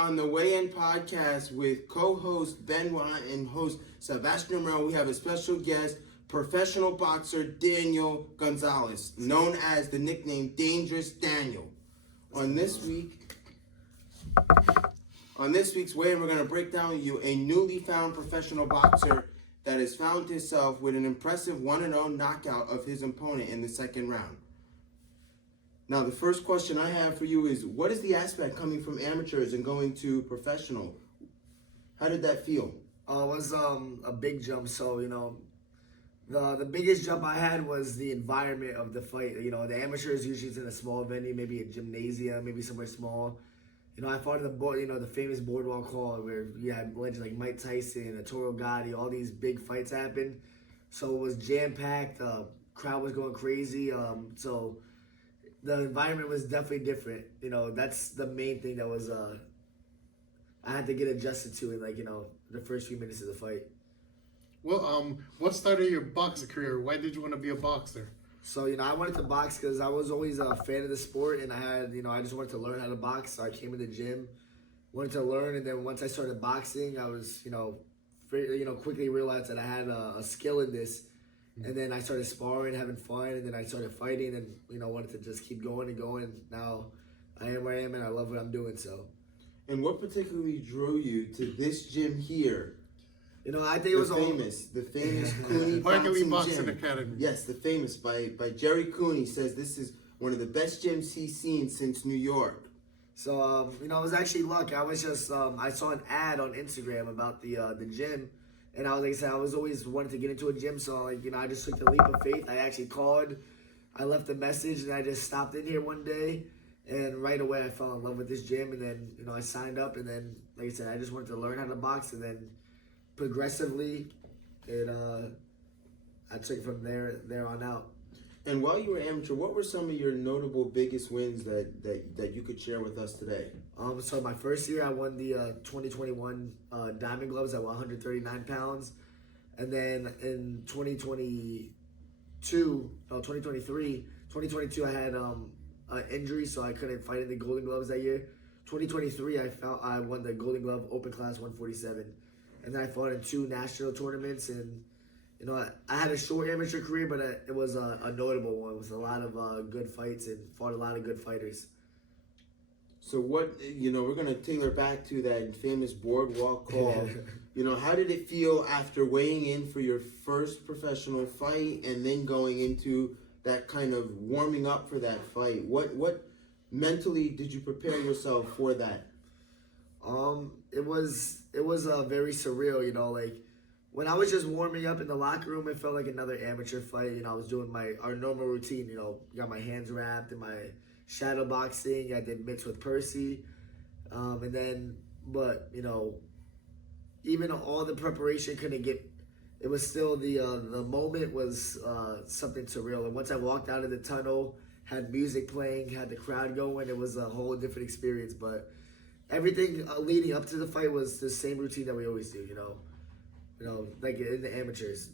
on the Weigh In podcast with co-host Benoit and host Sebastian Romero. We have a special guest, professional boxer Daniel Gonzalez, known as the nickname Dangerous Daniel. On this week's weigh-in, we're going to break down you a newly found professional boxer that has found himself with an impressive 1-0 knockout of his opponent in the second round. Now, the first question I have for you is, what is the aspect coming from amateurs and going to professional? How did that feel? It was a big jump. So, the biggest jump I had was the environment of the fight. The amateurs usually is in a small venue, maybe a gymnasium, maybe somewhere small. I fought in the famous Boardwalk Hall where you had legends like Mike Tyson, Arturo Gatti, all these big fights happened. So it was jam-packed. The crowd was going crazy. So the environment was definitely different. That's the main thing that was I had to get adjusted to in the first few minutes of the fight. Well, what started your boxing career? Why did you want to be a boxer? So, I wanted to box because I was always a fan of the sport, and I just wanted to learn how to box. So I came in the gym, wanted to learn, and then once I started boxing, I was, quickly realized that I had a skill in this. And then I started sparring, having fun, and then I started fighting, and wanted to just keep going and going. Now I am where I am, and I love what I'm doing. So. And what particularly drew you to this gym here? I think it was the famous Cooney Boxing Academy. Yes, the famous by Jerry Cooney says this is one of the best gyms he's seen since New York. So it was actually luck. I was just I saw an ad on Instagram about the gym. And I was always wanted to get into a gym, so I just took the leap of faith. I actually called, I left a message, and I just stopped in here one day, and right away I fell in love with this gym, and then I signed up, and then like I said, I just wanted to learn how to box, and then progressively, I took it from there on out. And while you were amateur, what were some of your notable biggest wins that you could share with us today? So my first year, I won the 2021 Diamond Gloves at 139 pounds. And then in 2022, I had an injury, so I couldn't fight in the Golden Gloves that year. 2023, I won the Golden Glove Open Class 147. And then I fought in 2 national tournaments, and I had a short amateur career, but it was a notable one with a lot of good fights and fought a lot of good fighters. So what, we're going to tailor back to that famous Boardwalk call. How did it feel after weighing in for your first professional fight and then going into that kind of warming up for that fight? What mentally did you prepare yourself for that? It was very surreal, when I was just warming up in the locker room, it felt like another amateur fight. I was doing our normal routine, got my hands wrapped in my shadow boxing. I did mix with Percy. And then, even all the preparation couldn't get, it was still the moment was something surreal. And once I walked out of the tunnel, had music playing, had the crowd going, it was a whole different experience. But everything leading up to the fight was the same routine that we always do, like in the amateurs,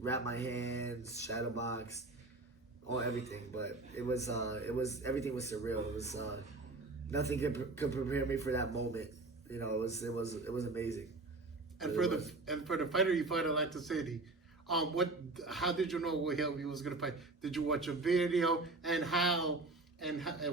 wrap my hands, shadow box, everything. But everything was surreal. It was nothing could prepare me for that moment. It was amazing. And for the fighter you fought in Atlantic City, how did you know what he was gonna fight? Did you watch a video, and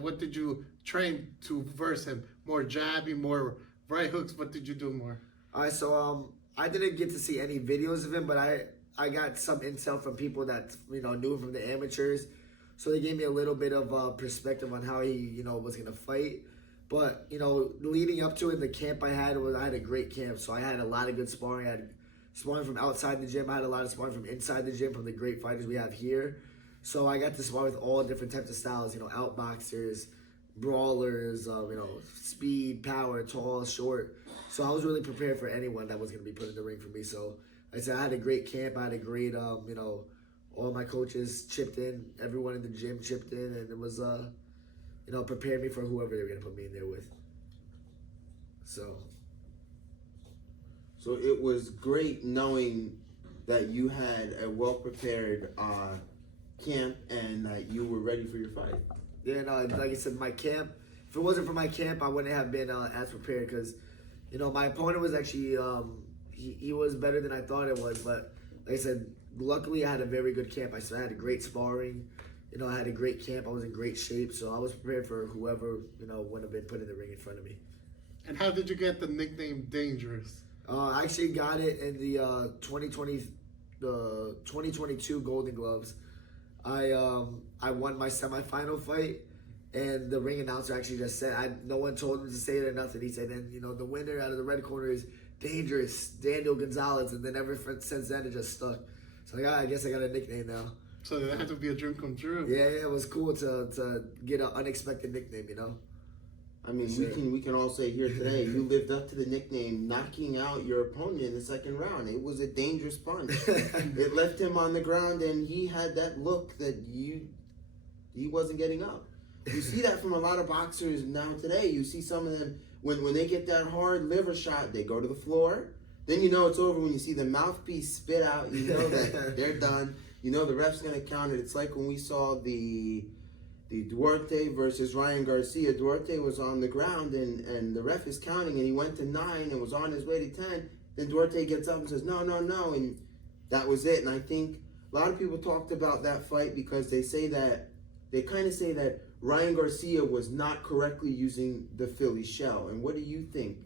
what did you train to verse him? More jabbing, more right hooks? What did you do more? All right, so I didn't get to see any videos of him, but I got some intel from people that knew from the amateurs, so they gave me a little bit of perspective on how he was gonna fight. But leading up to it, the camp I had a great camp, so I had a lot of good sparring. I had sparring from outside the gym. I had a lot of sparring from inside the gym from the great fighters we have here. So I got to spar with all different types of styles. Outboxers, brawlers, speed, power, tall, short. So I was really prepared for anyone that was going to be put in the ring for me. So like I said, I had a great camp. I had a great, all my coaches chipped in. Everyone in the gym chipped in. And it was, prepared me for whoever they were going to put me in there with. So it was great knowing that you had a well-prepared camp and that you were ready for your fight. Yeah, no, like I said, my camp if it wasn't for my camp, I wouldn't have been as prepared because, you know, my opponent was actually he was better than I thought it was. But like I said, luckily I had a very good camp. I had a great sparring. You know, I had a great camp. I was in great shape, so I was prepared for whoever, you know, would have been put in the ring in front of me. And how did you get the nickname Dangerous? I actually got it in the 2022 Golden Gloves. I won my semifinal fight, and the ring announcer actually just said, no one told him to say it or nothing. He said, and you know, the winner out of the red corner is Dangerous, Daniel Gonzalez, and then ever since then it just stuck. So yeah, I guess I got a nickname now. So that had to be a dream come true. Yeah, it was cool to get an unexpected nickname, you know. I mean, Sure. we can all say here today, you lived up to the nickname, knocking out your opponent in the second round. It was a dangerous punch. It left him on the ground, and he had that look that he wasn't getting up. You see that from a lot of boxers now today. You see some of them when they get that hard liver shot, they go to the floor. Then you know it's over when you see the mouthpiece spit out. You know that they're done. You know the ref's gonna count it. It's like when we saw the Duarte versus Ryan Garcia. Duarte was on the ground and the ref is counting, and he went to 9 and was on his way to 10. Then Duarte gets up and says, no, and that was it. And I think a lot of people talked about that fight because they kind of say that Ryan Garcia was not correctly using the Philly shell. And what do you think?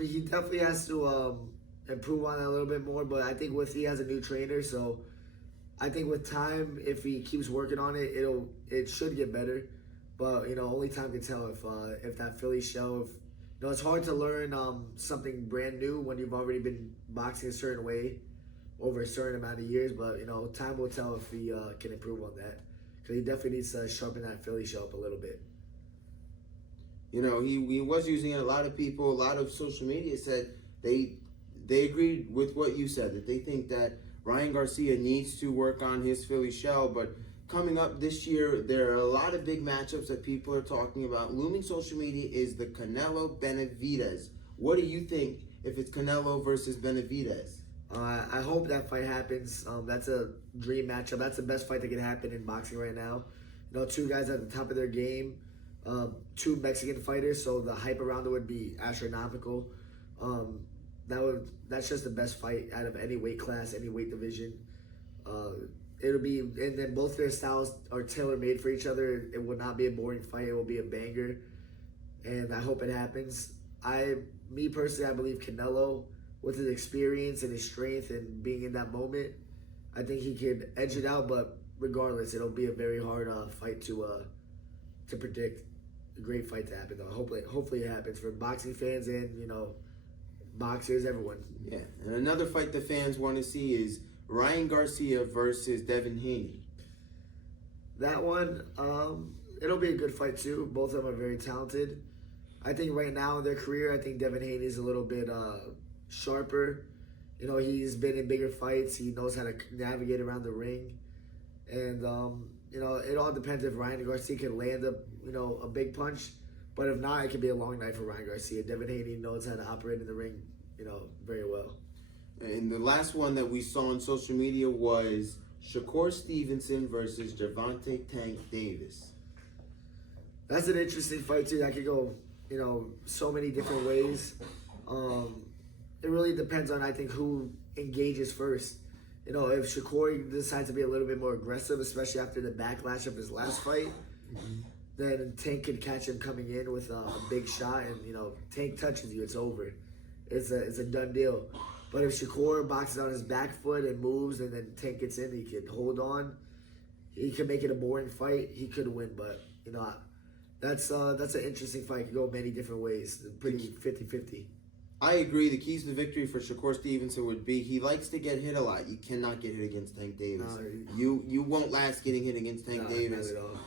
He definitely has to improve on that a little bit more, but I think he has a new trainer, so I think with time, if he keeps working on it, it should get better. But you know, only time can tell if that Philly shell. You know, it's hard to learn something brand new when you've already been boxing a certain way over a certain amount of years. But you know, time will tell if he can improve on that, because he definitely needs to sharpen that Philly shell up a little bit. You know, he was using it. A lot of people, a lot of social media said they agreed with what you said, that they think that Ryan Garcia needs to work on his Philly shell. But coming up this year, there are a lot of big matchups that people are talking about. Looming social media is the Canelo Benavidez. What do you think if it's Canelo versus Benavidez? I hope that fight happens. That's a dream matchup. That's the best fight that can happen in boxing right now. You know, two guys at the top of their game, two Mexican fighters, so the hype around it would be astronomical. That's just the best fight out of any weight class, any weight division. It'll be, and then both their styles are tailor-made for each other. It will not be a boring fight. It will be a banger, and I hope it happens. Me personally, I believe Canelo, with his experience and his strength and being in that moment, I think he could edge it out. But regardless, it'll be a very hard fight to predict. A great fight to happen, though. Hopefully it happens for boxing fans and, you know, boxers, everyone. Yeah, and another fight the fans want to see is Ryan Garcia versus Devin Haney. That one, it'll be a good fight too. Both of them are very talented. I think right now in their career, I think Devin Haney is a little bit sharper. You know, he's been in bigger fights. He knows how to navigate around the ring. And, you know, it all depends if Ryan Garcia can land a big punch. But if not, it could be a long night for Ryan Garcia. Devin Haney knows how to operate in the ring, you know, very well. And the last one that we saw on social media was Shakur Stevenson versus Gervonta Tank Davis. That's an interesting fight too. That could go, you know, so many different ways. It really depends on, I think, who engages first. You know, if Shakur decides to be a little bit more aggressive, especially after the backlash of his last fight, then Tank could catch him coming in with a big shot, and you know, Tank touches you, it's over. It's a done deal. But if Shakur boxes on his back foot and moves, and then Tank gets in, he could hold on. He could make it a boring fight. He could win, but you know, that's an interesting fight. It could go many different ways. Pretty 50-50. I agree. The keys to victory for Shakur Stevenson would be he likes to get hit a lot. You cannot get hit against Tank Davis. No, you won't last getting hit against Tank Davis. Not at all.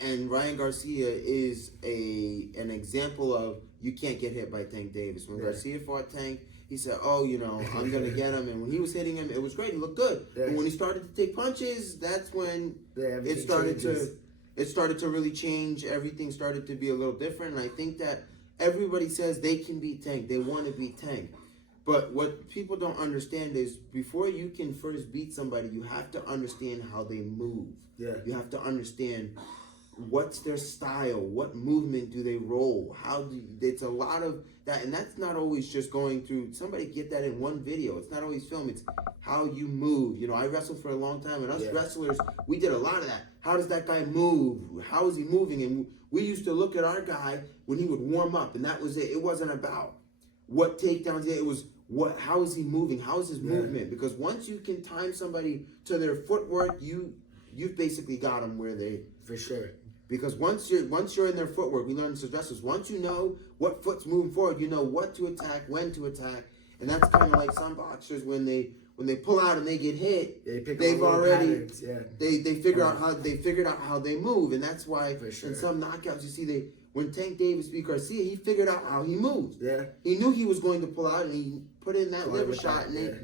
And Ryan Garcia is an example of you can't get hit by Tank Davis. When Garcia fought Tank, he said, "Oh, you know, I'm gonna get him." And when he was hitting him, it was great. He looked good. Yeah. But when he started to take punches, that's when Everything it started changes. it started to really change. Everything started to be a little different. And I think that everybody says they can beat Tank. They want to beat Tank. But what people don't understand is before you can first beat somebody, you have to understand how they move. Yeah. You have to understand what's their style, what movement do they roll, it's a lot of that, and that's not always just going through, somebody get that in one video, it's not always film, it's how you move. You know, I wrestled for a long time, and us wrestlers, we did a lot of that. How does that guy move? How is he moving? And we used to look at our guy when he would warm up, and that was it. It wasn't about what takedowns, it was how is he moving? How is his movement? Because once you can time somebody to their footwork, you've basically got them where they... For sure. Because once you're in their footwork, we learn this as wrestlers, once you know what foot's moving forward, you know what to attack, when to attack. And that's kind of like some boxers when they pull out and they get hit, they've already patterns, they figure out how they figured out how they move. And that's why sure. in some knockouts you see when Tank Davis beat Garcia, he figured out how he moved. Yeah. He knew he was going to pull out, and he put in that liver shot, and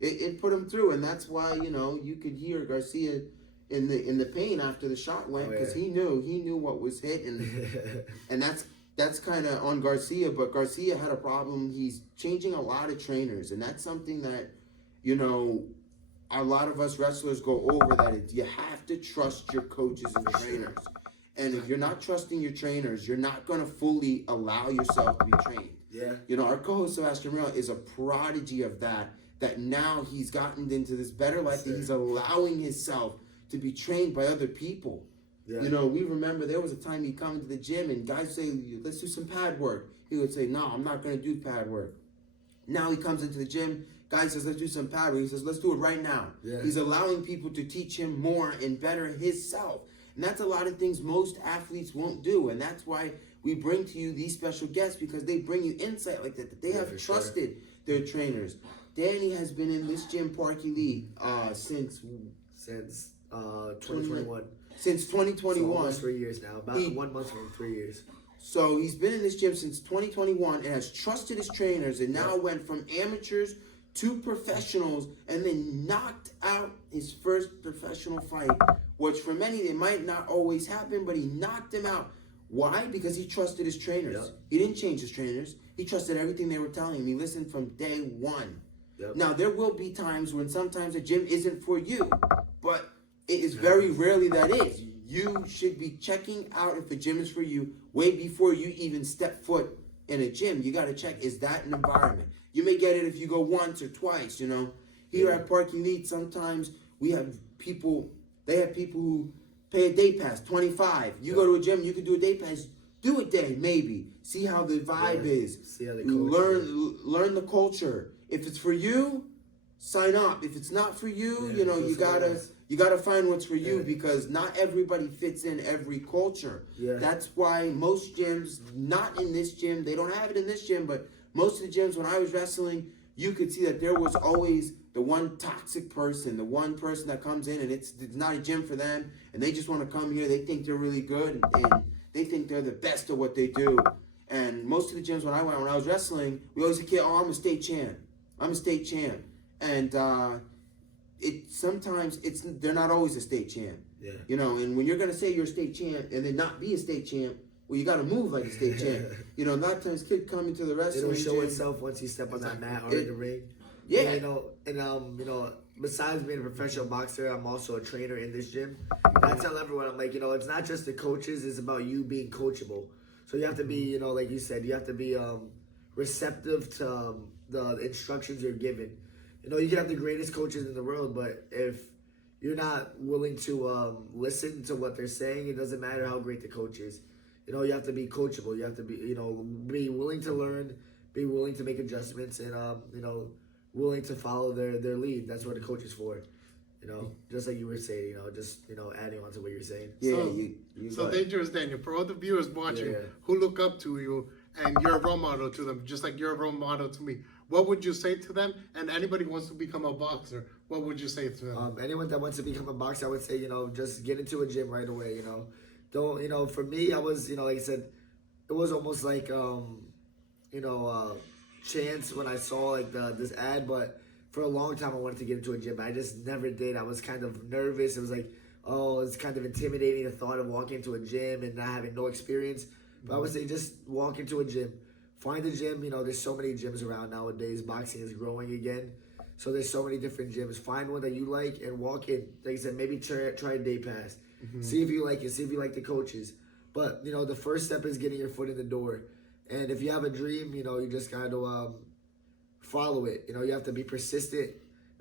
it put him through. And that's why, you know, you could hear Garcia in the pain after the shot went, because he knew what was hit, and that's kind of on Garcia. But Garcia had a problem. He's changing a lot of trainers, and that's something that, you know, a lot of us wrestlers go over, that you have to trust your coaches and trainers. And if you're not trusting your trainers, you're not going to fully allow yourself to be trained. Yeah. You know, our co-host Sebastian Morel is a prodigy of that now he's gotten into this better life, that he's allowing himself to be trained by other people. Yeah. You know, we remember there was a time he'd come into the gym and guys would say, let's do some pad work. He would say, no, I'm not going to do pad work. Now he comes into the gym, guy says, let's do some pad work. He says, let's do it right now. Yeah. He's allowing people to teach him more and better his self. And that's a lot of things most athletes won't do. And that's why we bring to you these special guests, because they bring you insight like that they have trusted their trainers. Danny has been in this gym, Park Elite, since 2021. Since 2021. So almost 3 years now. About 1 month from 3 years. So he's been in this gym since 2021 and has trusted his trainers, and now went from amateurs to professionals, and then knocked out his first professional fight, which for many, it might not always happen, but he knocked him out. Why? Because he trusted his trainers. Yep. He didn't change his trainers. He trusted everything they were telling him. He listened from day one. Yep. Now, there will be times when sometimes a gym isn't for you, but it is very rarely that is. You should be checking out if a gym is for you way before you even step foot in a gym. You got to check, is that an environment? You may get it if you go once or twice, you know. Here at Park Elite, sometimes we have people, they have people who pay a day pass, 25. You go to a gym, you can do a day pass. Do a day, maybe. See how the vibe is. See how the culture learn the culture. If it's for you, sign up. If it's not for you, you know, you gotta find what's for you, because not everybody fits in every culture. Yeah. That's why most gyms, not in this gym, they don't have it in this gym, but most of the gyms when I was wrestling, you could see that there was always the one toxic person, the one person that comes in and it's not a gym for them, and they just want to come here. They think they're really good, and they think they're the best at what they do. And most of the gyms when I was wrestling, we always say, oh, I'm a state champ. I'm a state champ. And they're not always a state champ. Yeah. You know, and when you're gonna say you're a state champ and then not be a state champ, well, you gotta move like a state champ. You know, a lot of times kids come into the wrestling gym. It'll show gym, itself once you step on that mat or in the ring. Yeah. And, you know, besides being a professional boxer, I'm also a trainer in this gym. And I tell everyone, I'm like, you know, it's not just the coaches, it's about you being coachable. So you have to be, you know, like you said, you have to be receptive to the instructions you're given. You know, you can have the greatest coaches in the world, but if you're not willing to listen to what they're saying, it doesn't matter how great the coach is. You know, you have to be coachable. You have to be, you know, be willing to learn, be willing to make adjustments, and, you know, willing to follow their lead. That's what a coach is for. You know, just like you were saying, you know, just, you know, adding on to what you're saying. Yeah, so Dangerous Daniel, for all the viewers watching who look up to you and you're a role model to them, just like you're a role model to me, what would you say to them? And anybody who wants to become a boxer, what would you say to them? Anyone that wants to become a boxer, I would say, you know, just get into a gym right away, you know. Don't, you know, for me, I was, you know, like I said, it was almost like, you know, chance when I saw like this ad, but for a long time I wanted to get into a gym. I just never did. I was kind of nervous. It was like, oh, it's kind of intimidating, the thought of walking into a gym and not having no experience. But I would say just walk into a gym. Find a gym. You know, there's so many gyms around nowadays. Boxing is growing again. So there's so many different gyms. Find one that you like and walk in. Like I said, maybe try a day pass. See if you like it. See if you like the coaches. But the first step is getting your foot in the door. And if you have a dream, you just got to follow it. You have to be persistent.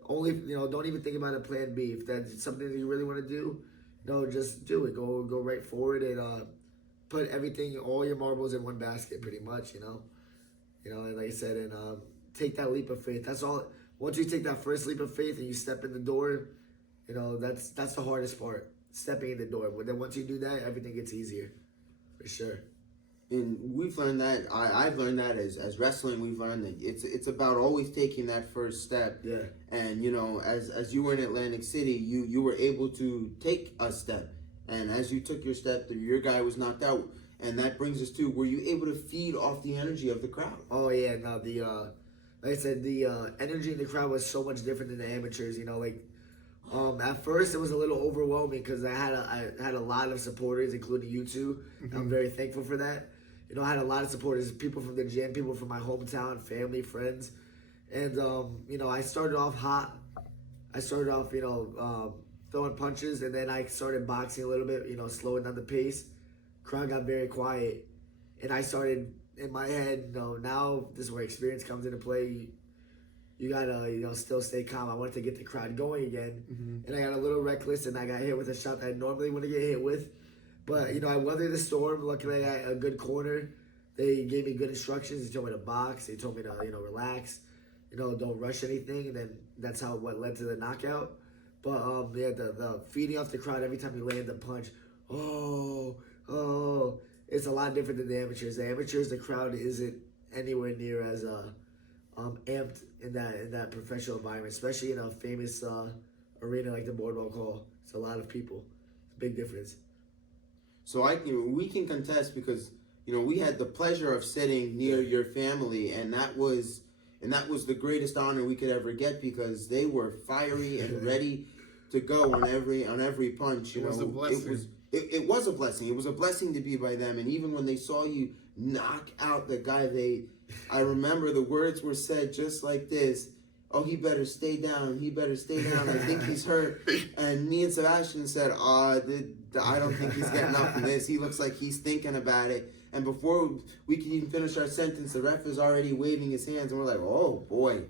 Only don't even think about a plan B. If that's something that you really want to do, just do it. Go right forward and put everything, all your marbles in one basket, pretty much. And like I said, and take that leap of faith. That's all. Once you take that first leap of faith and you step in the door, that's the hardest part, stepping in the door. But then once you do that, everything gets easier, for sure. And we've learned that. I've learned that as wrestling. We've learned that it's about always taking that first step. Yeah. And as you were in Atlantic City, you were able to take a step. And as you took your step, your guy was knocked out. And that brings us to, were you able to feed off the energy of the crowd? Oh yeah, no, like I said, the energy in the crowd was so much different than the amateurs. At first it was a little overwhelming because I had a lot of supporters, including you two. I'm very thankful for that. I had a lot of supporters, people from the gym, people from my hometown, family, friends. And, I started off hot. I started off, throwing punches, and then I started boxing a little bit, slowing down the pace. Crowd got very quiet. And I started, in my head, now this is where experience comes into play. You gotta, still stay calm. I wanted to get the crowd going again. And I got a little reckless, and I got hit with a shot that I normally wouldn't get hit with. But, I weathered the storm. Luckily, I got a good corner. They gave me good instructions. They told me to box. They told me to, relax. Don't rush anything. And then that's what led to the knockout. But, the feeding off the crowd every time you land the punch. Oh, it's a lot different than the amateurs. The amateurs, the crowd isn't anywhere near as amped in that professional environment, especially in a famous arena like the Boardwalk Hall. It's a lot of people. It's a big difference. So we can contest because we had the pleasure of sitting near your family, and that was the greatest honor we could ever get because they were fiery and ready to go on every punch. It was a blessing. It was a blessing. It was a blessing to be by them, and even when they saw you knock out the guy, I remember the words were said just like this. Oh, he better stay down. He better stay down. I think he's hurt. And me and Sebastian said, I don't think he's getting up from this. He looks like he's thinking about it. And before we can even finish our sentence, the ref is already waving his hands. And we're like, oh, boy.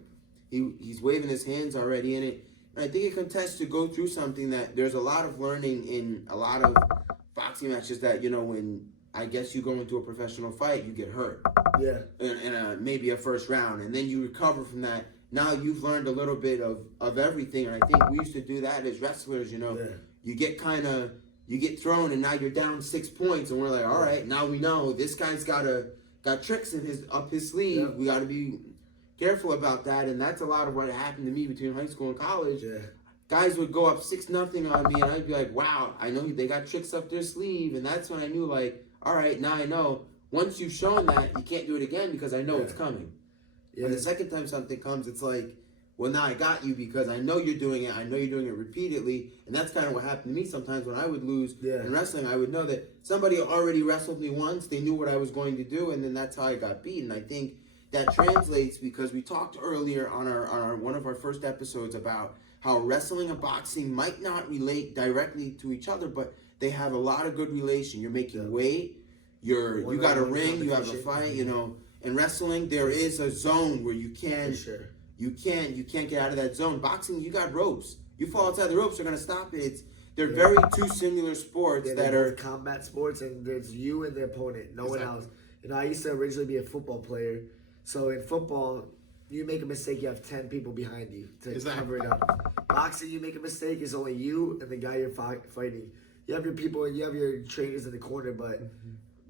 He's waving his hands already in it. And I think it contests to go through something that there's a lot of learning in a lot of boxing matches that, when I guess you go into a professional fight, you get hurt. Yeah. In maybe a first round. And then you recover from that. Now you've learned a little bit of everything, and I think we used to do that as wrestlers. Yeah. You get thrown, and now you're down 6 points, and we're like, all right, now we know this guy's got tricks up his sleeve. Yeah. We got to be careful about that, and that's a lot of what happened to me between high school and college. Yeah. Guys would go up 6-0 on me, and I'd be like, wow, I know they got tricks up their sleeve, and that's when I knew, like, all right, now I know. Once you've shown that, you can't do it again because I know it's coming. Yeah. And the second time something comes, it's like, well, now I got you because I know you're doing it. I know you're doing it repeatedly. And that's kind of what happened to me sometimes when I would lose in wrestling. I would know that somebody already wrestled me once. They knew what I was going to do, and then that's how I got beaten. I think that translates because we talked earlier on our one of our first episodes about how wrestling and boxing might not relate directly to each other, but they have a lot of good relation. You're making weight. You got a ring. You have a fight. In wrestling, there is a zone where you can't get out of that zone. Boxing, you got ropes. You fall outside the ropes, they're gonna stop it. They're very two similar sports that are combat sports, and there's you and the opponent, no one else. I used to originally be a football player, so in football, you make a mistake, you have 10 people behind you to cover it up. Boxing, you make a mistake, it's only you and the guy you're fighting. You have your people and you have your trainers in the corner, but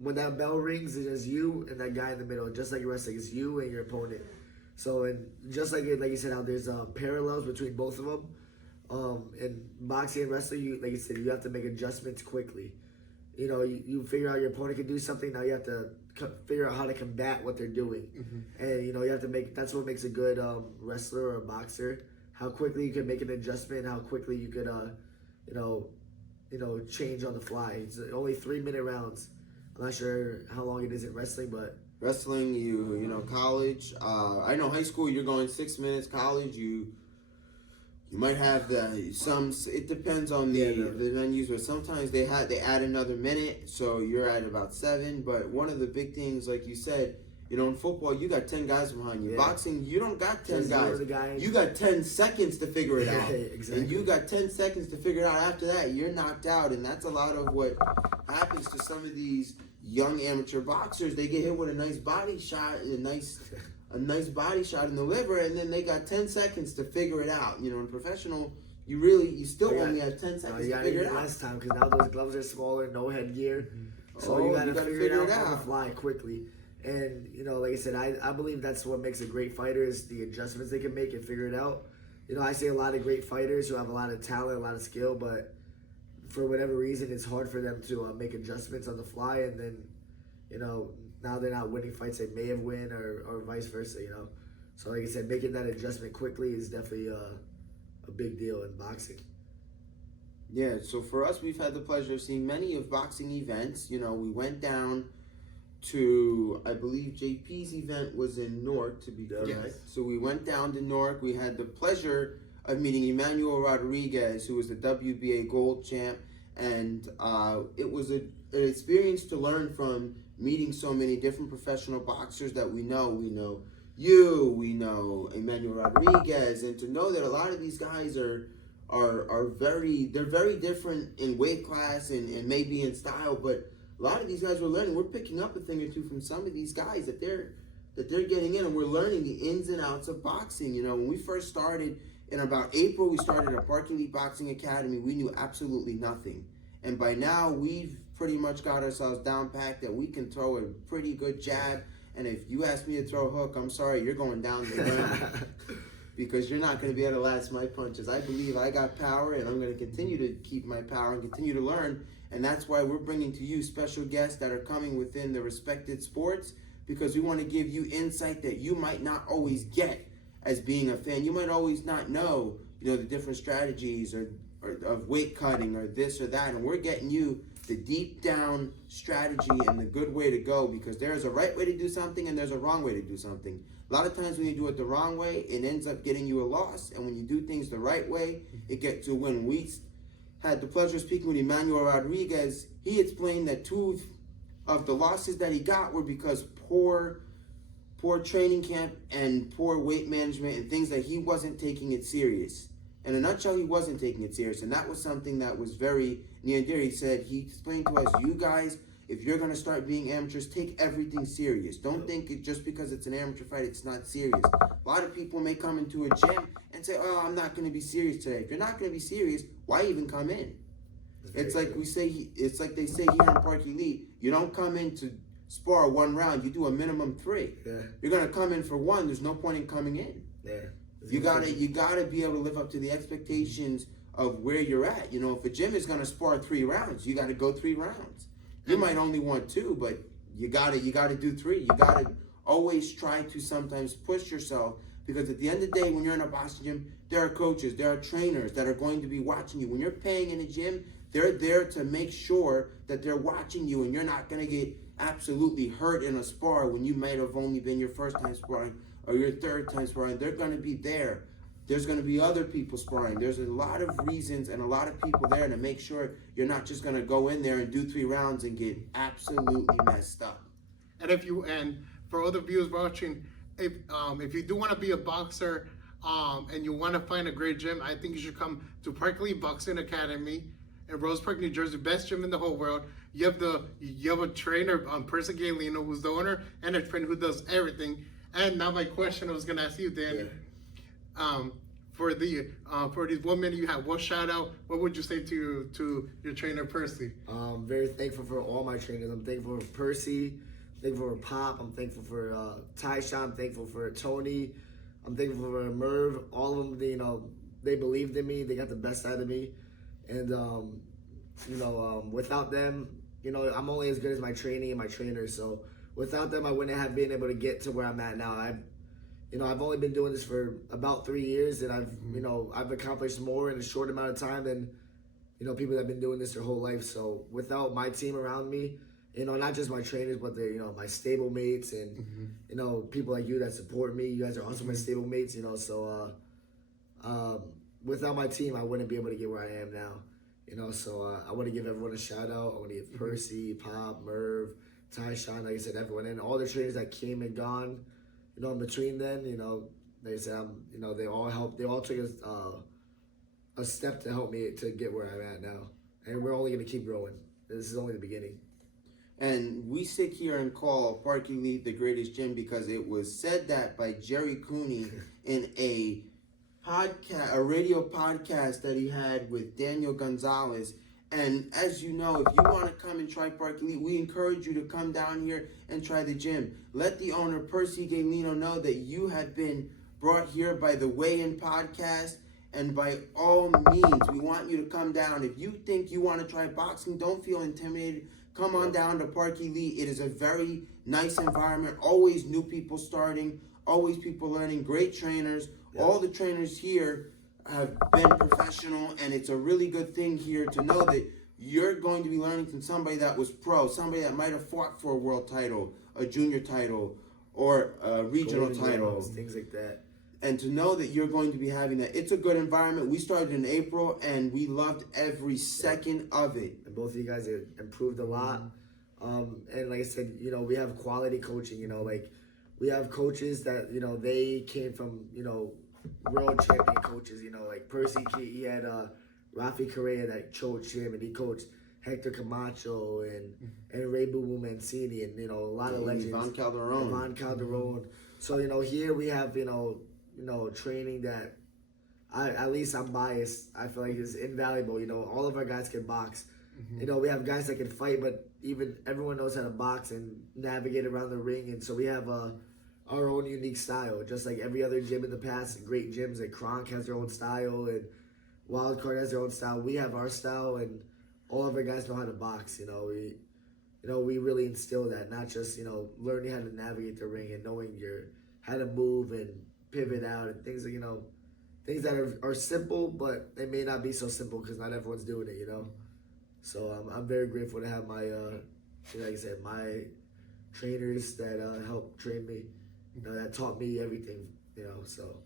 when that bell rings, it's just you and that guy in the middle. Just like wrestling, it's you and your opponent. So, and just like you said, how there's parallels between both of them. In boxing and wrestling, like you said, you have to make adjustments quickly. You figure out your opponent can do something. Now you have to figure out how to combat what they're doing. And you have to that's what makes a good wrestler or a boxer. How quickly you can make an adjustment. How quickly you could change on the fly. It's only 3-minute rounds. I'm not sure how long it is in wrestling, but wrestling, college. I know high school you're going 6 minutes. College, you You might have some. It depends on the venues, but sometimes they add another minute, so you're at about 7. But one of the big things, like you said, in football you got 10 guys behind you. Boxing, you don't got 10 guys. You got 10 seconds to figure it out, exactly. and you got 10 seconds to figure it out. After that, you're knocked out, and that's a lot of what happens to some of these young amateur boxers. They get hit with a nice body shot, a nice body shot in the liver, and then they got 10 seconds to figure it out. In professional, you still only have 10 seconds to figure it out. Last time, because now those gloves are smaller, no headgear, so you gotta figure it out on the fly quickly. And like I said, I believe that's what makes a great fighter is the adjustments they can make and figure it out. I see a lot of great fighters who have a lot of talent, a lot of skill, but for whatever reason, it's hard for them to make adjustments on the fly, and then now they're not winning fights they may have won, or vice versa. So like I said, making that adjustment quickly is definitely a big deal in boxing. Yeah, so for us, we've had the pleasure of seeing many of boxing events. We went down to, I believe JP's event was in Newark, to be correct. So we went down to Newark. We had the pleasure of meeting Emmanuel Rodriguez, who was the WBA gold champ, and it was an experience to learn from, meeting so many different professional boxers that we know. We know Emmanuel Rodriguez, and to know that a lot of these guys are very different in weight class and maybe in style, but a lot of these guys we're picking up a thing or two from some of these guys that they're getting in, and we're learning the ins and outs of boxing. When we first started in about April, we started a Park Elite Boxing Academy. We knew absolutely nothing, and by now we've pretty much got ourselves down packed that we can throw a pretty good jab. And if you ask me to throw a hook, I'm sorry, you're going down the ground because you're not going to be able to last my punches. I believe I got power, and I'm going to continue to keep my power and continue to learn. And that's why we're bringing to you special guests that are coming within the respected sports, because we want to give you insight that you might not always get as being a fan. You might always not know, the different strategies or of weight cutting or this or that. And we're getting you the deep down strategy and the good way to go, because there's a right way to do something and there's a wrong way to do something. A lot of times when you do it the wrong way, it ends up getting you a loss. And when you do things the right way, it gets you a win. We had the pleasure of speaking with Emmanuel Rodriguez. He explained that 2 of the losses that he got were because poor training camp and poor weight management and things that he wasn't taking it serious. In a nutshell, he wasn't taking it serious, and that was something that was very near and dear. He explained to us, you guys, if you're going to start being amateurs, take everything serious. Don't think just because it's an amateur fight, it's not serious. A lot of people may come into a gym and say, oh, I'm not going to be serious today. If you're not going to be serious, why even come in? It's like they say here in Park Elite, you don't come in to spar 1 round, you do a minimum 3. Yeah. You're going to come in for 1, there's no point in coming in. Yeah. You gotta be able to live up to the expectations of where you're at. If a gym is gonna spar 3 rounds, you gotta go 3 rounds. You might only want 2, but you gotta do 3. You gotta always try to sometimes push yourself, because at the end of the day, when you're in a boxing gym, there are coaches, there are trainers that are going to be watching you. When you're paying in a gym, they're there to make sure that they're watching you, and you're not gonna get absolutely hurt in a spar when you might have only been your first time sparring or your 3rd time sparring. They're going to be there. There's going to be other people sparring. There's a lot of reasons and a lot of people there to make sure you're not just going to go in there and do 3 rounds and get absolutely messed up. And for other viewers watching, if you do want to be a boxer and you want to find a great gym, I think you should come to Park Elite Boxing Academy in Rose Park, New Jersey, best gym in the whole world. You have a trainer, Percy Galeno, who's the owner, and a trainer who does everything. And now my question I was gonna ask you, Dan, for these 1 minute you have, what shout out, what would you say to your trainer Percy? I'm very thankful for all my trainers. I'm thankful for Percy, I'm thankful for Pop, I'm thankful for Tyshawn, I'm thankful for Tony, I'm thankful for Merv. All of them, they believed in me, they got the best out of me. And without them, I'm only as good as my training and my trainers. So without them, I wouldn't have been able to get to where I'm at now. I've only been doing this for about 3 years, and I've accomplished more in a short amount of time than, people that have been doing this their whole life. So without my team around me, not just my trainers, but my stable mates and, people like you that support me. You guys are also my stable mates, so without my team, I wouldn't be able to get where I am now. You know, so I want to give everyone a shout out. I want to give Percy, Pop, Merv, Ty, Sean, like I said, everyone, and all the trainers that came and gone. You know, in between then, you know, they said, you know, they all helped. They all took a step to help me to get where I'm at now, and we're only gonna keep growing. This is only the beginning. And we sit here and call Park Elite the greatest gym because it was said that by Jerry Cooney in a radio podcast that he had with Daniel Gonzalez. And as you know, if you want to come and try Park Elite, we encourage you to come down here and try the gym. Let the owner, Percy Galino, know that you have been brought here by the Weigh-In podcast. And by all means, we want you to come down. If you think you want to try boxing, don't feel intimidated. Come on down to Park Elite. It is a very nice environment. Always new people starting. Always people learning. Great trainers. Yeah. All the trainers here have been professional. And it's a really good thing here to know that you're going to be learning from somebody that was pro. Somebody that might have fought for a world title, a junior title, or a regional title. Things like that. And to know that you're going to be having that. It's a good environment. We started in April, and we loved every second of it. And both of you guys have improved a lot. And like I said, you know, we have quality coaching. You know, like we have coaches that, you know, they came from, you know, world champion coaches. You know, like Percy, he had Rafi Correa that coached him, and he coached Hector Camacho and Ray Boo Boo Mancini, and, you know, a lot of legends. Ivan Calderon. So, you know, here we have, you know, training that at least I'm biased. I feel like is invaluable. You know, all of our guys can box. You know, we have guys that can fight, but even everyone knows how to box and navigate around the ring. And so we have our own unique style, just like every other gym in the past. Great gyms like Kronk has their own style, and Wildcard has their own style. We have our style, and all of our guys know how to box. You know, we really instill that, not just, you know, learning how to navigate the ring and knowing how to move and pivot out and things that, you know, things that are simple, but they may not be so simple because not everyone's doing it, you know. So I'm very grateful to have my, like I said, my trainers that helped train me, you know, that taught me everything, you know. So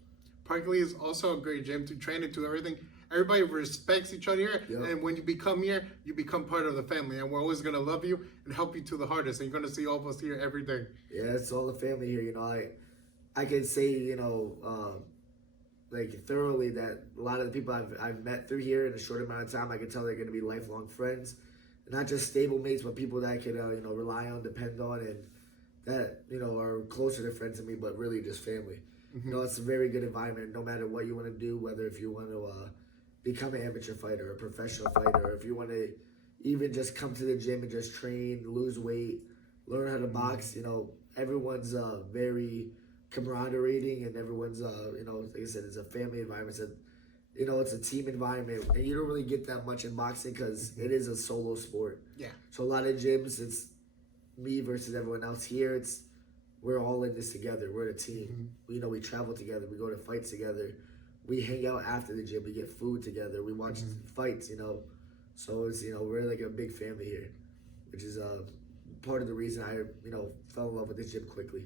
Park Elite is also a great gym to train into everything. Everybody respects each other here, and when you become here, you become part of the family, and we're always going to love you and help you to the hardest, and you're going to see all of us here every day. Yeah, it's all the family here, you know. I can say, you know, like thoroughly that a lot of the people I've met through here in a short amount of time, I can tell they're going to be lifelong friends. Not just stable mates, but people that I could, you know, rely on, depend on, and that, you know, are closer to friends to me, but really just family. You know, it's a very good environment, no matter what you want to do, whether if you want to become an amateur fighter, a professional fighter, or if you want to even just come to the gym and just train, lose weight, learn how to box, you know, everyone's very camaraderie, and everyone's, you know, like I said, it's a family environment. It's you know, it's a team environment, and you don't really get that much in boxing because it is a solo sport. Yeah. So a lot of gyms, it's me versus everyone else. Here, we're all in this together. We're a team. You know, we travel together. We go to fights together. We hang out after the gym. We get food together. We watch fights, you know. So it's, you know, we're like a big family here, which is part of the reason I, you know, fell in love with this gym quickly.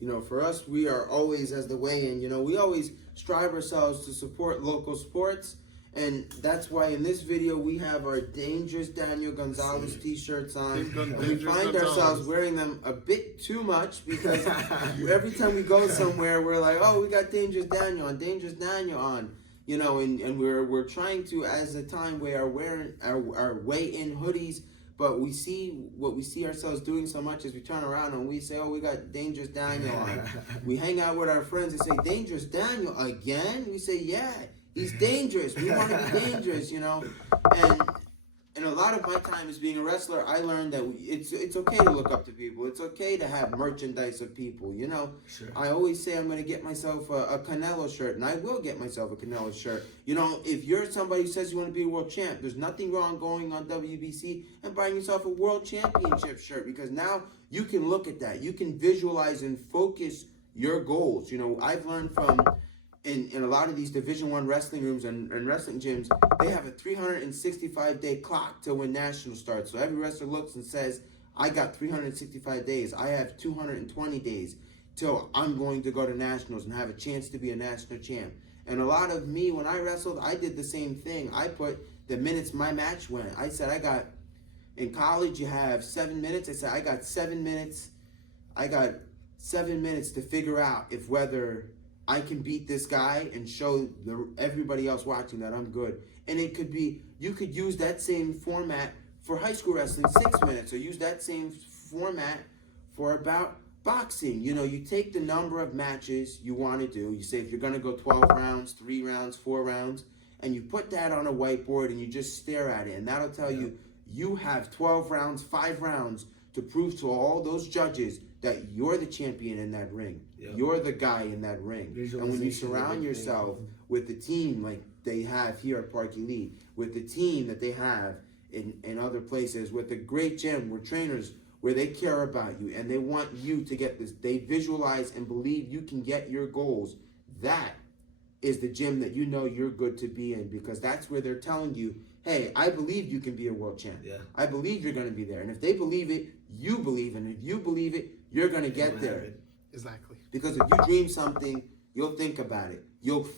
You know, for us, we are always, as the Weigh-In, you know, we always strive ourselves to support local sports. And that's why in this video, we have our Dangerous Daniel Gonzalez t-shirts on. And we find ourselves wearing them a bit too much because every time we go somewhere, we're like, oh, we got Dangerous Daniel on. You know, and we're trying to, as the time, we are wearing our Weigh-In hoodies. But we see ourselves doing so much is we turn around and we say, oh, we got Dangerous Daniel on. We hang out with our friends and say, Dangerous Daniel again? We say, yeah, he's dangerous. We want to be dangerous, you know. And a lot of my time as being a wrestler, I learned that it's okay to look up to people. It's okay to have merchandise of people, you know. Sure. I always say I'm going to get myself a Canelo shirt, and I will get myself a Canelo shirt. You know, if you're somebody who says you want to be a world champ, there's nothing wrong going on WBC and buying yourself a world championship shirt, because now you can look at that. You can visualize and focus your goals. You know, I've learned from... In a lot of these Division I wrestling rooms and wrestling gyms, they have a 365-day clock till when national starts. So every wrestler looks and says, I got 365 days. I have 220 days till I'm going to go to nationals and have a chance to be a national champ. And a lot of me, when I wrestled, I did the same thing. I put the minutes my match went. I said in college you have 7 minutes. I said I got 7 minutes. I got 7 minutes to figure out if whether I can beat this guy and show everybody else watching that I'm good. And it could be, you could use that same format for high school wrestling, 6 minutes, or use that same format for about boxing. You know, you take the number of matches you want to do. You say if you're going to go 12 rounds, 3 rounds, 4 rounds, and you put that on a whiteboard and you just stare at it. And that'll tell you, you have 12 rounds, 5 rounds to prove to all those judges that you're the champion in that ring. Yep. You're the guy in that ring. And when you surround yourself with the team like they have here at Park Elite, with the team that they have in other places, with the great gym where trainers, where they care about you and they want you to get this, they visualize and believe you can get your goals, that is the gym that you know you're good to be in, because that's where they're telling you, hey, I believe you can be a world champ. Yeah. I believe you're going to be there. And if they believe it, you believe it. And if you believe it, you're going to get there. Exactly. Because if you dream something, you'll think about it. You'll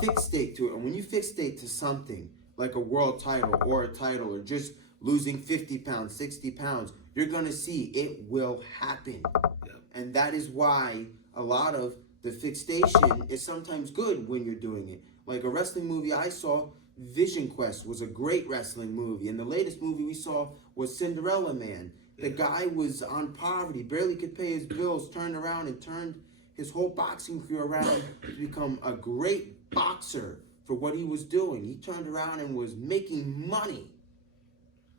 fixate to it. And when you fixate to something like a world title or a title or just losing 50 pounds, 60 pounds, you're going to see it will happen. Yep. And that is why a lot of the fixation is sometimes good when you're doing it. Like a wrestling movie I saw, Vision Quest, was a great wrestling movie. And the latest movie we saw was Cinderella Man. The guy was on poverty, barely could pay his bills, turned around and turned his whole boxing career around to become a great boxer for what he was doing. He turned around and was making money.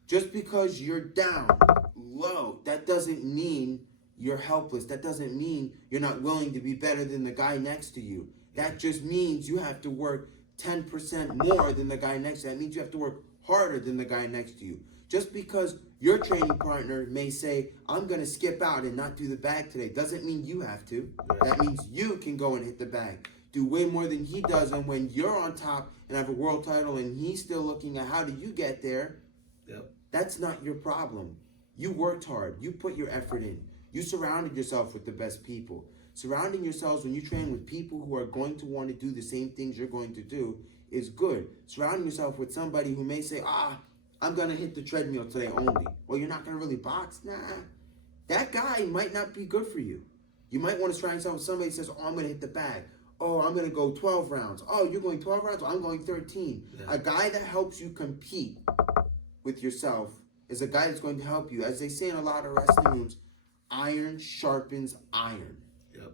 Just because you're down low, that doesn't mean you're helpless. That doesn't mean you're not willing to be better than the guy next to you. That just means you have to work 10% more than the guy next to you. That means you have to work harder than the guy next to you. Just because your training partner may say, I'm going to skip out and not do the bag today, doesn't mean you have to. That means you can go and hit the bag. Do way more than he does. And when you're on top and have a world title and he's still looking at how do you get there, that's not your problem. You worked hard. You put your effort in. You surrounded yourself with the best people. Surrounding yourselves when you train with people who are going to want to do the same things you're going to do is good. Surrounding yourself with somebody who may say, I'm going to hit the treadmill today only. Well, you're not going to really box? Nah. That guy might not be good for you. You might want to surround yourself with somebody who says, I'm going to hit the bag. Oh, I'm going to go 12 rounds. Oh, you're going 12 rounds? Well, I'm going 13. Yeah. A guy that helps you compete with yourself is a guy that's going to help you. As they say in a lot of wrestling rooms, iron sharpens iron. Yep.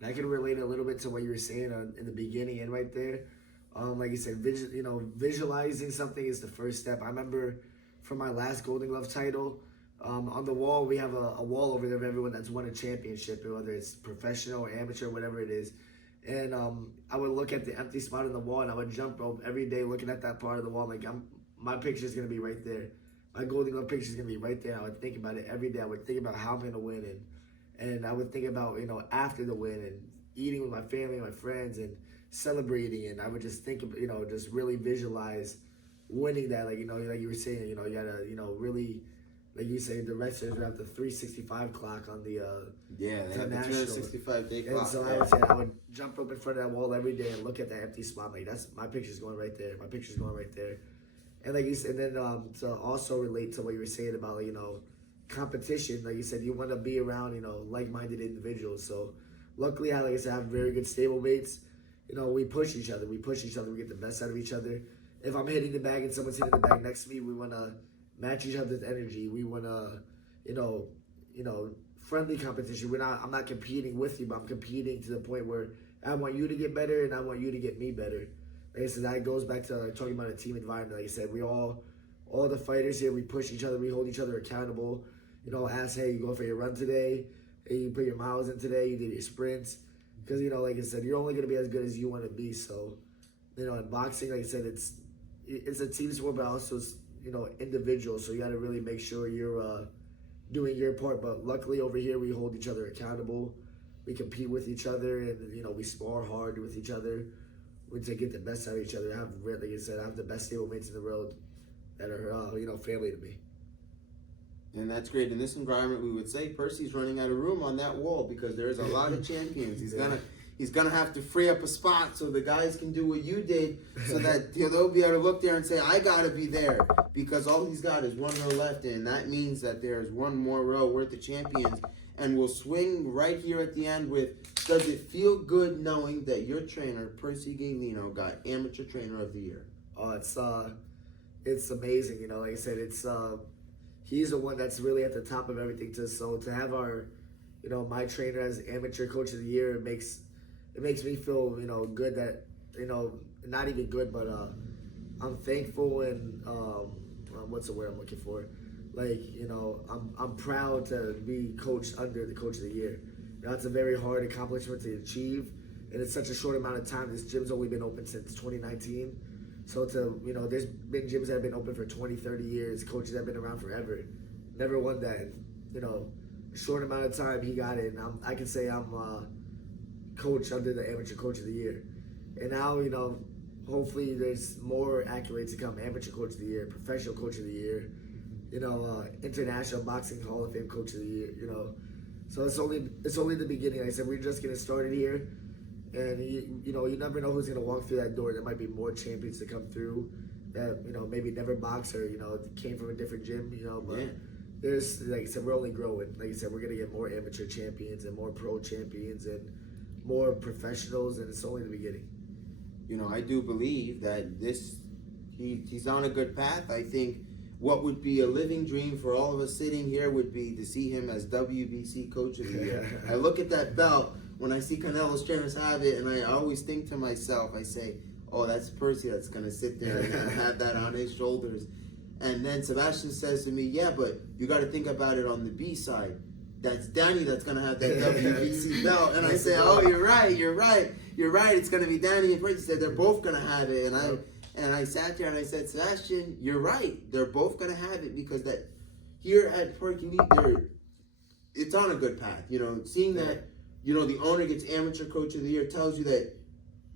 And I can relate a little bit to what you were saying in the beginning and right there. Like you said, visualizing something is the first step. I remember from my last Golden Glove title, on the wall, we have a wall over there of everyone that's won a championship, whether it's professional or amateur, whatever it is. And I would look at the empty spot on the wall, and I would jump rope every day looking at that part of the wall. Like, my picture's going to be right there. My Golden Glove picture's going to be right there. I would think about it every day. I would think about how I'm going to win. And I would think about, after the win and eating with my family and my friends and celebrating. And I would just think, just really visualize winning that. Like, like you were saying, you got to, really, like you say, the wrestlers have the 365 clock on the they have the 365-day clock. And so I would jump up in front of that wall every day and look at that empty spot. Like, that's my picture's going right there. My picture's going right there. And like you said, and then to also relate to what you were saying about, competition. Like you said, you want to be around, like-minded individuals. So luckily, like I said, I have very good stable mates. We push each other. We get the best out of each other. If I'm hitting the bag and someone's hitting the bag next to me, we want to match each other's energy. We want to, friendly competition. I'm not competing with you, but I'm competing to the point where I want you to get better and I want you to get me better. Like I said, that goes back to talking about a team environment. Like I said, we all the fighters here, we push each other, we hold each other accountable. Ask, hey, you go for your run today, hey, you put your miles in today, you did your sprints. Because, like I said, you're only going to be as good as you want to be. So, in boxing, like I said, it's a team sport, but also it's, individual. So you got to really make sure you're doing your part. But luckily over here, we hold each other accountable. We compete with each other, and, we spar hard with each other. We to get the best out of each other. Like I said, I have the best stable mates in the world that are, family to me. And that's great. In this environment, we would say Percy's running out of room on that wall because there's a lot of champions. he's gonna have to free up a spot so the guys can do what you did, so that they'll be able to look there and say, I gotta be there, because all he's got is one row left, and that means that there's one more row worth of champions. And we'll swing right here at the end with, does it feel good knowing that your trainer, Percy Galino, got Amateur Trainer of the Year? Oh, it's amazing. You know, like I said, he's the one that's really at the top of everything. So to have my trainer as Amateur Coach of the Year, it makes me feel, good that, not even good, but I'm thankful and what's the word I'm looking for? Like, I'm proud to be coached under the Coach of the Year. It's a very hard accomplishment to achieve, and it's such a short amount of time. This gym's only been open since 2019. So there's been gyms that have been open for 20, 30 years, coaches that have been around forever. Never won that. And, a short amount of time he got it, and I can say I'm coach under the Amateur Coach of the Year. And now, hopefully there's more accolades to come. Amateur Coach of the Year, Professional Coach of the Year, International Boxing Hall of Fame Coach of the Year, So it's only the beginning. Like I said, we're just getting started here. And you never know who's gonna walk through that door. There might be more champions to come through that, maybe never boxed or, came from a different gym, but yeah. There's, like I said, we're only growing. Like I said, we're gonna get more amateur champions and more pro champions and more professionals, and it's only the beginning. I do believe that he's on a good path. I think what would be a living dream for all of us sitting here would be to see him as WBC Coach of the Year. I look at that belt when I see Canelo's trainers have it, and I always think to myself, I say, oh, that's Percy that's going to sit there and have that on his shoulders. And then Sebastian says to me, yeah, but you got to think about it on the B side. That's Danny that's going to have that WBC belt. And I say, oh, you're right. It's going to be Danny and Percy. He said they're both going to have it. And I sat there and I said, Sebastian, you're right. They're both going to have it, because that here at Perky it's on a good path. Seeing that, the owner gets Amateur Coach of the Year tells you that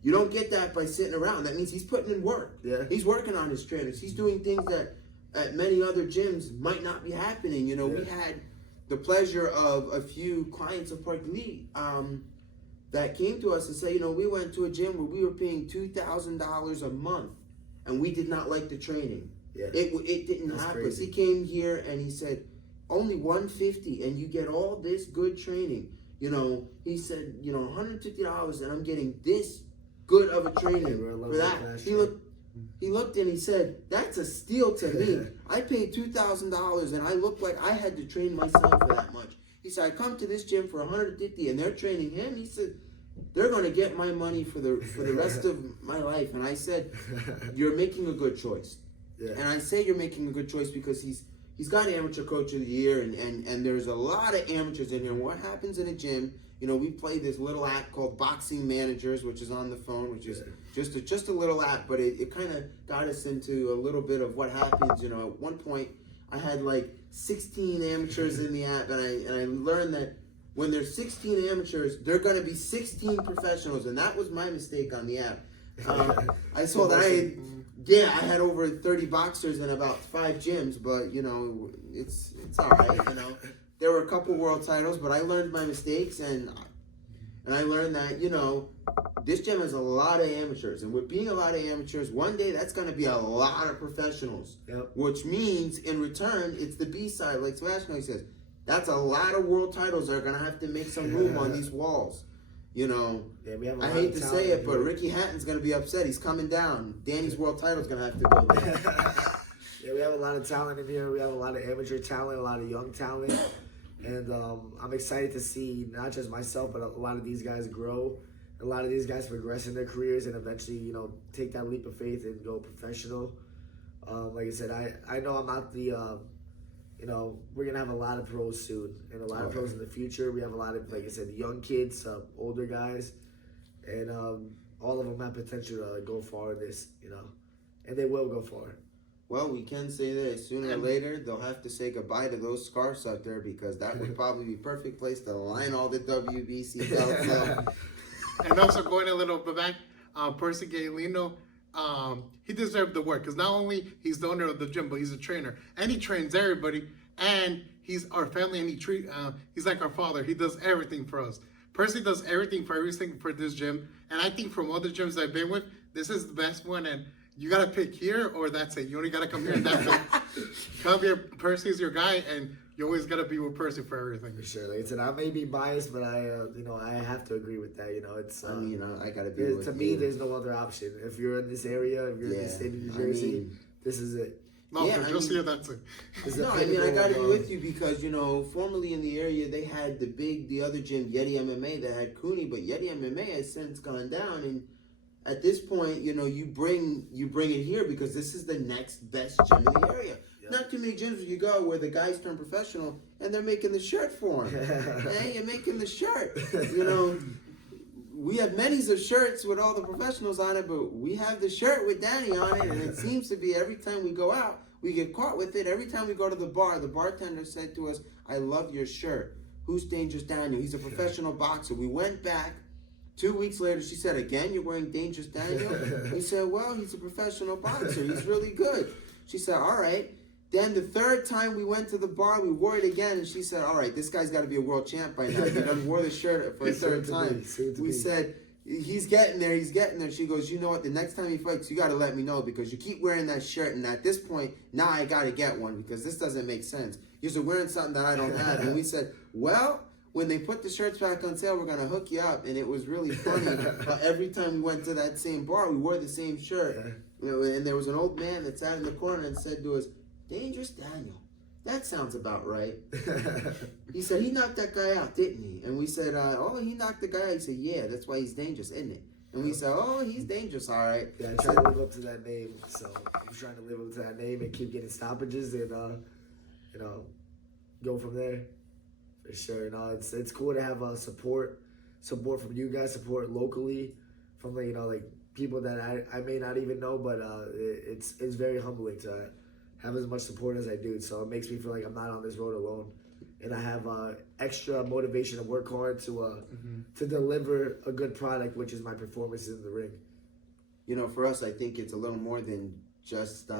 you don't get that by sitting around. That means he's putting in work. Yeah. He's working on his trainers. He's doing things that at many other gyms might not be happening. We had the pleasure of a few clients of Park Lee that came to us and said, we went to a gym where we were paying $2,000 a month, and we did not like the training. Yeah. It didn't That's happen. crazy. He came here and he said, only $150 and you get all this good training. He said, $150 and I'm getting this good of a training for that. He looked and he said, that's a steal to me. I paid $2,000 and I looked like I had to train myself for that much. He said, I come to this gym for $150 and they're training him. He said, they're going to get my money for the rest of my life. And I said, you're making a good choice. Yeah. And I say you're making a good choice because he's got Amateur Coach of the Year, and there's a lot of amateurs in here. And what happens in a gym, we play this little app called Boxing Managers, which is on the phone, which is just a little app, but it kind of got us into a little bit of what happens. At one point, I had like 16 amateurs in the app, and I learned that when there's 16 amateurs, there are going to be 16 professionals, and that was my mistake on the app. I saw that I had over 30 boxers in about 5 gyms, but it's all right. There were a couple world titles, but I learned my mistakes, and I learned that this gym has a lot of amateurs, and with being a lot of amateurs, one day that's going to be a lot of professionals. Yep. Which means in return it's the B side, like Sebastian says. That's a lot of world titles that are going to have to make some room on these walls. Yeah, we have a I lot hate of to talent say it, here. but Ricky Hatton's going to be upset. He's coming down. Danny's world title's going to have to go down. Yeah, we have a lot of talent in here. We have a lot of amateur talent, a lot of young talent. And I'm excited to see not just myself, but a lot of these guys grow. A lot of these guys progress in their careers and eventually, take that leap of faith and go professional. Like I said, I know I'm not the, we're going to have a lot of pros soon and a lot of pros in the future. We have a lot of, like I said, young kids, older guys, and all of them have potential to go far in this, and they will go far. Well, we can say this. Sooner or later, they'll have to say goodbye to those scarves out there, because that would probably be a perfect place to line all the WBC belts up. And also going a little bit back, Percy Galino, he deserved the work, because not only he's the owner of the gym, but he's a trainer, and he trains everybody, and he's our family, and he's like our father. He does everything for us. Percy does everything for this gym, and I think from other gyms I've been with, this is the best one. And you gotta pick here or that's it. You only gotta come here and that's it. Come here, Percy's your guy, and you always gotta be with Percy for everything. For sure. Like I said, I may be biased, but I have to agree with that. It's. I gotta be. To me, there's no other option. If you're in this area, if you're in the state of New Jersey, this is it. No, for just here, that's it. No, I mean, I gotta be with you because, formerly in the area, they had the other gym, Yeti MMA, that had Cooney, but Yeti MMA has since gone down. And at this point, you bring it here because this is the next best gym in the area. Yep. Not too many gyms where you go where the guys turn professional and they're making the shirt for them. Hey, you're making the shirt. We have many of shirts with all the professionals on it, but we have the shirt with Danny on it, and it seems to be every time we go out, we get caught with it. Every time we go to the bar, the bartender said to us, "I love your shirt. Who's Dangerous Daniel? He's a professional boxer." We went back. 2 weeks later, she said, "Again, you're wearing Dangerous Daniel?" We said, "Well, he's a professional boxer. He's really good." She said, "All right." Then the third time we went to the bar, we wore it again, and she said, "All right, this guy's got to be a world champ by now. He done wore the shirt for a third time." We said, "He's getting there, he's getting there." She goes, "You know what, the next time he fights, you got to let me know because you keep wearing that shirt, and at this point, now I got to get one because this doesn't make sense. You're wearing something that I don't have." And we said, "Well, when they put the shirts back on sale, we're going to hook you up." And it was really funny. Every time we went to that same bar, we wore the same shirt. And there was an old man that sat in the corner and said to us, "Dangerous Daniel, that sounds about right." He said, "He knocked that guy out, didn't he?" And we said, "Oh, he knocked the guy out." He said, "Yeah, that's why he's dangerous, isn't it?" And we said, "Oh, he's dangerous, all right." Yeah, I try to live up to that name. So I'm trying to live up to that name and keep getting stoppages and, go from there. For sure. It's cool to have support from you guys, support locally from, like people that I may not even know, but it's very humbling to have as much support as I do. So it makes me feel like I'm not on this road alone. And I have extra motivation to work hard to deliver a good product, which is my performances in the ring. For us, I think it's a little more than just,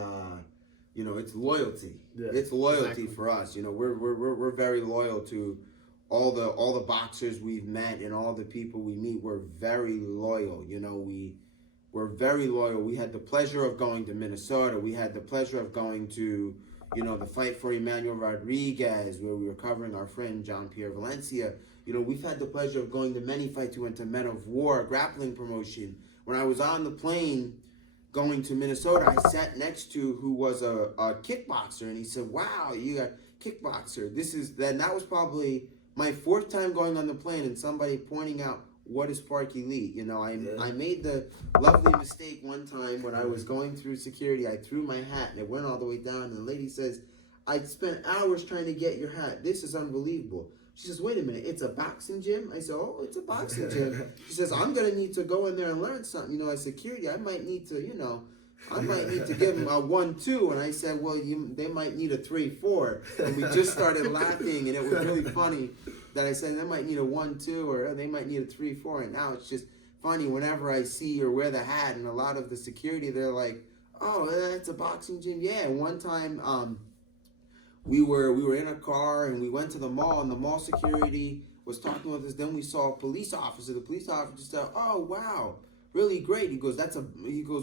it's loyalty. Yeah, it's loyalty for us. We're very loyal to all the boxers we've met and all the people we meet. We're very loyal. We're very loyal. We had the pleasure of going to Minnesota. We had the pleasure of going to, the fight for Emmanuel Rodriguez, where we were covering our friend John Pierre Valencia. We've had the pleasure of going to many fights. We went to Men of War, a grappling promotion. When I was on the plane going to Minnesota, I sat next to who was a kickboxer, and he said, "Wow, you got kickboxer." That was probably my fourth time going on the plane, and somebody pointing out, what is Sparky Lee? I made the lovely mistake one time when I was going through security. I threw my hat and it went all the way down. And the lady says, "I spent hours trying to get your hat. This is unbelievable." She says, "Wait a minute, it's a boxing gym?" I said, "Oh, it's a boxing gym." She says, "I'm going to need to go in there and learn something. As security, I might need to, give them a 1-2. And I said, "Well, they might need a 3-4. And we just started laughing, and it was really funny that I said they might need a 1-2 or they might need a 3-4. And now it's just funny whenever I see or wear the hat, and a lot of the security, they're like, "Oh, that's a boxing gym." Yeah. And one time, we were in a car and we went to the mall, and the mall security was talking with us. Then we saw a police officer. The police officer said, "Oh, wow, really great." He goes,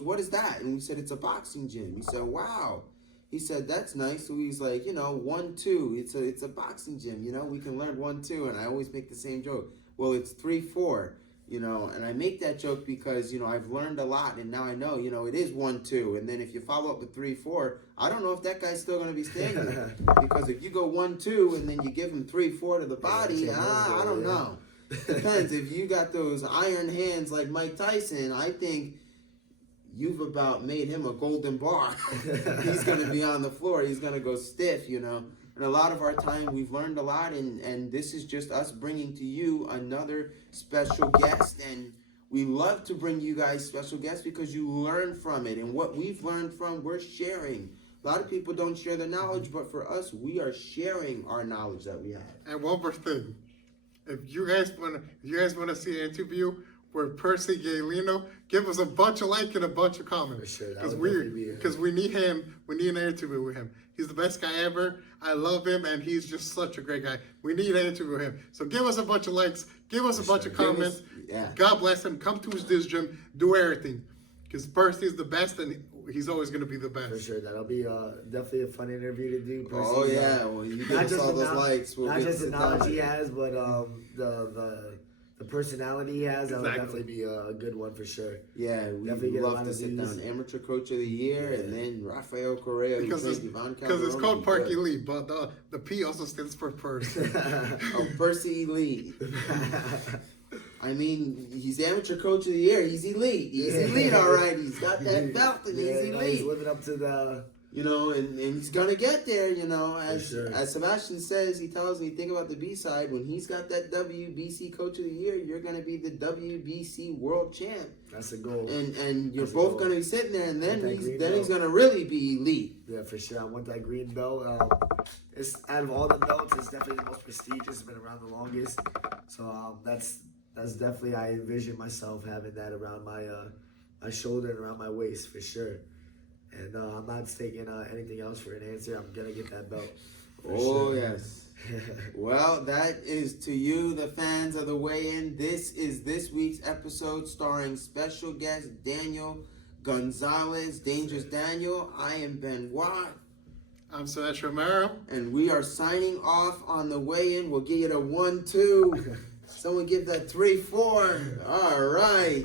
"What is that?" And we said, "It's a boxing gym." He said, "Wow." He said, "That's nice." So he's like, 1-2. It's a boxing gym. We can learn 1-2. And I always make the same joke. Well, it's 3-4. And I make that joke because I've learned a lot, and now I know it is 1-2. And then if you follow up with 3-4, I don't know if that guy's still going to be standing because if you go 1-2 and then you give him 3-4 to the body, I don't know. Depends. If you got those iron hands like Mike Tyson, I think you've about made him a golden bar. He's going to be on the floor. He's going to go stiff, And a lot of our time, we've learned a lot, and this is just us bringing to you another special guest. And we love to bring you guys special guests because you learn from it. And what we've learned from, we're sharing. A lot of people don't share their knowledge, but for us, we are sharing our knowledge that we have. And one more thing. If you guys want to see an interview for Percy Galeno. Give us a bunch of like and a bunch of comments. For sure, that Because would definitely be we need him. We need an interview with him. He's the best guy ever. I love him, and he's just such a great guy. We need an interview with him. So give us a bunch of likes. Give us a bunch of comments. Yeah. God bless him. Come to this gym. Do everything. Because Percy is the best, and he's always going to be the best. For sure, that'll be definitely a fun interview to do. Oh yeah, well you give us all those likes. We'll not get just to the sit knowledge down. he has, but the personality he has. That'll Exactly. definitely be a good one for sure. Yeah, we Definitely get a love lot to of sit views. down. Amateur Coach of the Year, Yeah. and then Rafael Correa. Because it's called Parky Lee, but the P also stands for Percy. Oh, Percy Lee. I mean, he's Amateur Coach of the Year. He's elite. He's elite, all right. He's got that belt, and he's no, elite. he's living up to the. You know, and he's gonna get there. You know, as sure. as Sebastian says, he tells me, think about the B side. When he's got that WBC Coach of the Year, you're gonna be the WBC World Champ, That's a goal. and you're That's a both goal. gonna be sitting there, and then With that green he's belt. gonna really be elite. Yeah, for sure. I want that green belt. It's out of all the belts, it's definitely the most prestigious. It's been around the longest, so that's definitely, I envision myself having that around my shoulder and around my waist for sure. And I'm not taking anything else for an answer. I'm gonna get that belt. For Oh sure. yes. Well, that is to you, the fans of the weigh-in. This is this week's episode starring special guest Daniel Gonzalez, Dangerous Daniel. I am Ben Watt. I'm Sebastian Romero. And we are signing off on the weigh-in. We'll give you a 1-2. Someone give that 3-4. All right.